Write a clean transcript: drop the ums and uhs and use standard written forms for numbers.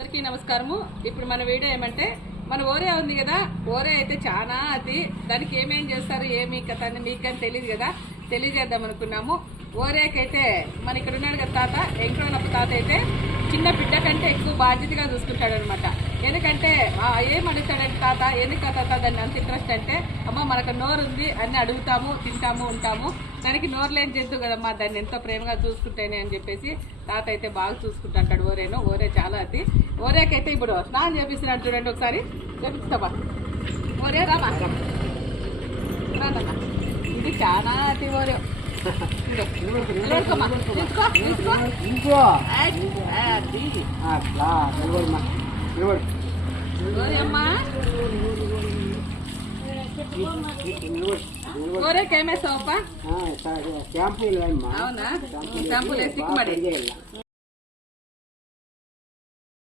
అందరికీ నమస్కారము. ఇప్పుడు మన వీడియో ఏమంటే మన ఓరే ఉంది కదా, ఓరే అయితే చాలా దానికి ఏమేం చేస్తారు ఏమి కథ అని మీకని తెలియదు కదా, తెలియజేద్దాం అనుకున్నాము. ఓరేకైతే మన ఇక్కడ ఉన్నాడు కదా తాత, వెంకటరమణప్ప తాత అయితే చిన్న బిడ్డ కంటే ఎక్కువ బాధ్యతగా చూసుకుంటాడు అనమాట. ఎందుకంటే ఏం అడుగుతాడంటే తాత ఎందుకు తాత దాన్ని అంత ఇంట్రెస్ట్ అంటే, అమ్మ మనకు నోరు ఉంది అన్ని అడుగుతాము తింటాము ఉంటాము, దానికి నోరు లేని జంతువు కదమ్మా, దాన్ని ఎంతో ప్రేమగా చూసుకుంటేనే అని చెప్పేసి తాత అయితే బాగా చూసుకుంటాడు ఓరేను. ఓరే చాలా ఓరేకైతే ఇప్పుడు స్నానం చేపిస్తున్నాడు చూడండి, ఒకసారి చేపిస్తావా ఓరే రామా రాదమ్మా, ఇది చాలా ఓరే ఓరేకేమే సోపా షాంపూ అవునా, షాంపూలు వేసి